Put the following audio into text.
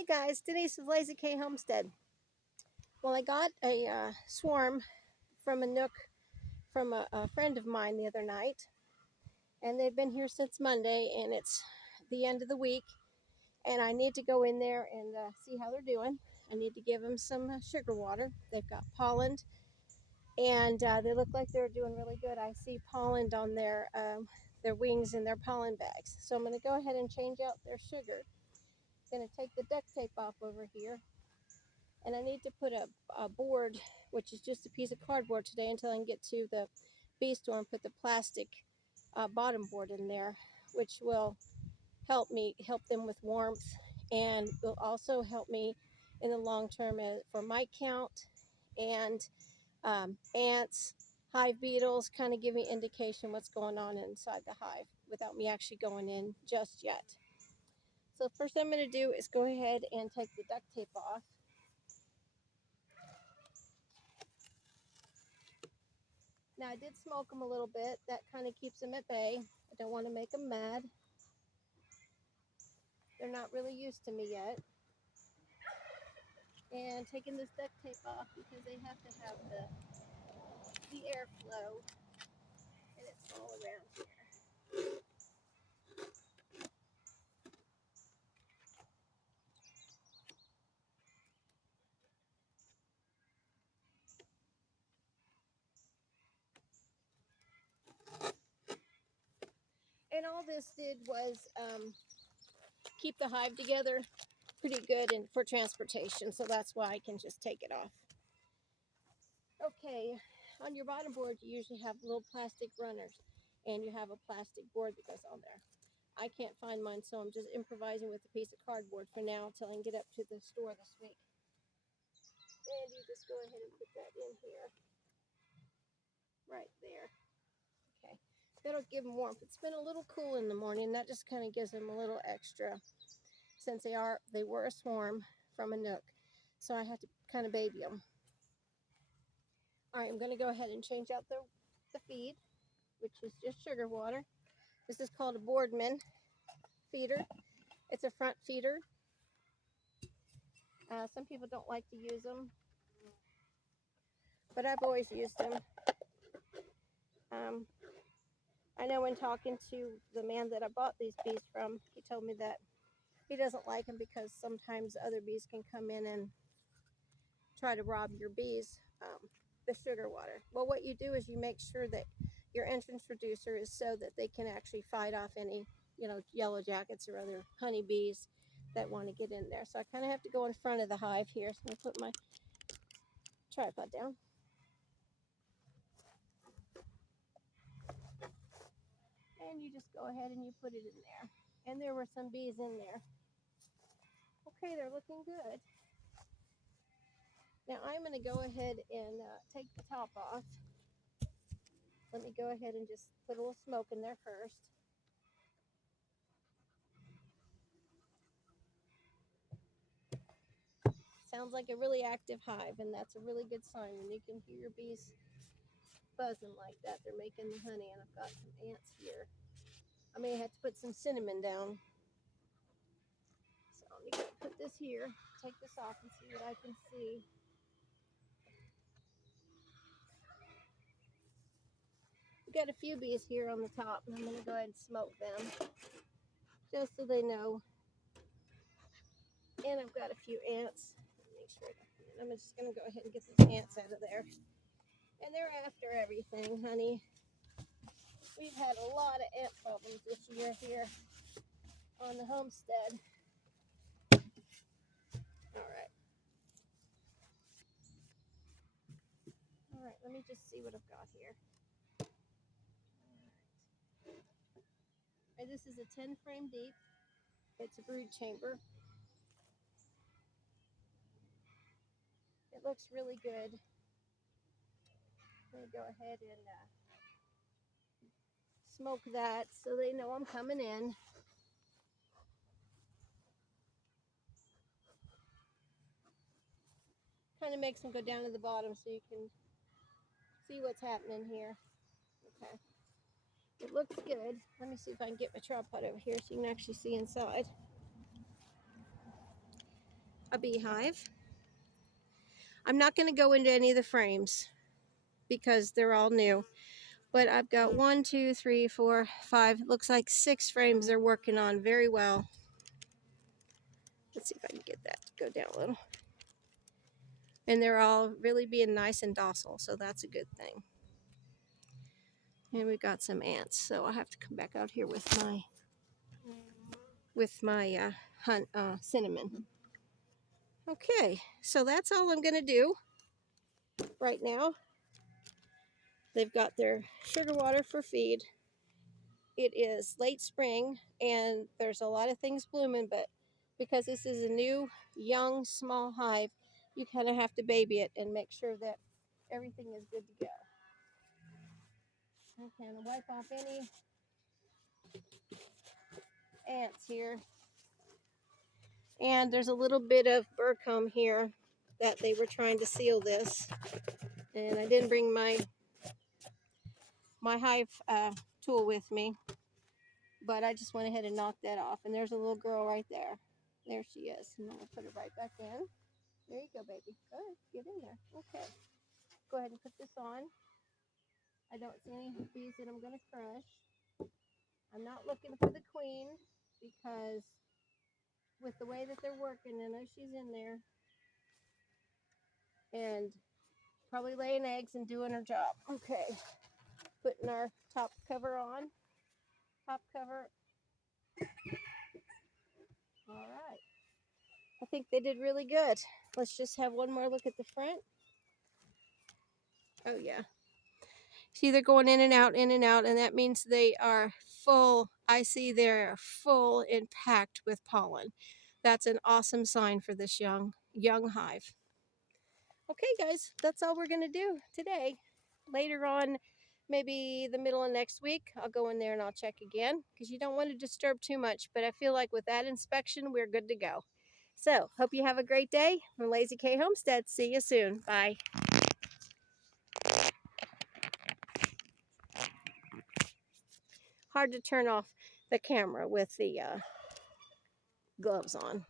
Hey guys, Denise with Lazy K Homestead. Well, I got a swarm from a nook from a friend of mine the other night, and they've been here since Monday, and it's the end of the week, and I need to go in there and see how they're doing. I need to give them some sugar water. They've got pollen, and they look like they're doing really good. I see pollen on their wings and their pollen bags, so I'm going to go ahead and change out their sugar. I'm going to take the duct tape off over here. And I need to put a board, which is just a piece of cardboard today until I can get to the bee store and put the plastic bottom board in there, which will help them with warmth, and will also help me in the long term for mite count and ants, hive beetles, kind of give me indication what's going on inside the hive without me actually going in just yet. So first thing I'm going to do is go ahead and take the duct tape off. Now, I did smoke them a little bit. That kind of keeps them at bay. I don't want to make them mad. They're not really used to me yet. And taking this duct tape off because they have to have the airflow, and it's all around here. And all this did was keep the hive together pretty good and for transportation, so that's why I can just take it off. Okay, on your bottom board you usually have little plastic runners, and you have a plastic board that goes on there. I can't find mine, so I'm just improvising with a piece of cardboard for now until I can get up to the store this week. And you just go ahead and put that in here, right there. Okay, that'll give them warmth. It's been a little cool in the morning. That just kind of gives them a little extra, since they were a swarm from a nook, so I had to kind of baby them. All right, I'm going to go ahead and change out the feed, which is just sugar water. This is called a Boardman feeder. It's a front feeder. Some people don't like to use them, but I've always used them. I know when talking to the man that I bought these bees from, he told me that he doesn't like them because sometimes other bees can come in and try to rob your bees the sugar water. Well, what you do is you make sure that your entrance reducer is so that they can actually fight off any, yellow jackets or other honeybees that want to get in there. So I kind of have to go in front of the hive here. So I'm going to put my tripod down. And you just go ahead and you put it in there. And there were some bees in there. Okay, they're looking good. Now I'm going to go ahead and take the top off. Let me go ahead and just put a little smoke in there first. Sounds like a really active hive, and that's a really good sign when you can hear your bees buzzing like that. They're making the honey, and I've got some ants here. I may have to put some cinnamon down. So I'm going to put this here, take this off and see what I can see. We've got a few bees here on the top, and I'm going to go ahead and smoke them just so they know. And I've got a few ants. Make sure I'm just going to go ahead and get these ants out of there. And they're after everything, honey. We've had a lot of ant problems this year here on the homestead. All right, let me just see what I've got here. All right, this is a 10 frame deep. It's a brood chamber. It looks really good. I'm going to go ahead and smoke that so they know I'm coming in. Kind of makes them go down to the bottom so you can see what's happening here. Okay. It looks good. Let me see if I can get my tripod over here so you can actually see inside. a beehive. I'm not going to go into any of the frames because they're all new. But I've got 1, 2, 3, 4, 5. Looks like 6 frames they're working on very well. Let's see if I can get that to go down a little. And they're all really being nice and docile, so that's a good thing. And we've got some ants, so I'll have to come back out here with my cinnamon. Okay, so that's all I'm gonna do right now. They've got their sugar water for feed. It is late spring and there's a lot of things blooming, but because this is a new, young, small hive, you kind of have to baby it and make sure that everything is good to go. I'm going to wipe off any ants here. And there's a little bit of burr comb here that they were trying to seal this. And I didn't bring my hive tool with me, but I just went ahead and knocked that off. And there's a little girl right there. There she is. And I'm going to put it right back in. There you go, baby. Go ahead, get in there. Okay. Go ahead and put this on. I don't see any bees that I'm going to crush. I'm not looking for the queen because with the way that they're working, I know she's in there and probably laying eggs and doing her job. Okay. Putting our top cover on. Top cover. All right. I think they did really good. Let's just have one more look at the front. Oh, yeah. See, they're going in and out, and that means they are full. I see they're full and packed with pollen. That's an awesome sign for this young hive. Okay, guys, that's all we're going to do today. Later on, maybe the middle of next week, I'll go in there and I'll check again because you don't want to disturb too much. But I feel like with that inspection, we're good to go. So, hope you have a great day from Lazy K Homestead. See you soon. Bye. Hard to turn off the camera with the gloves on.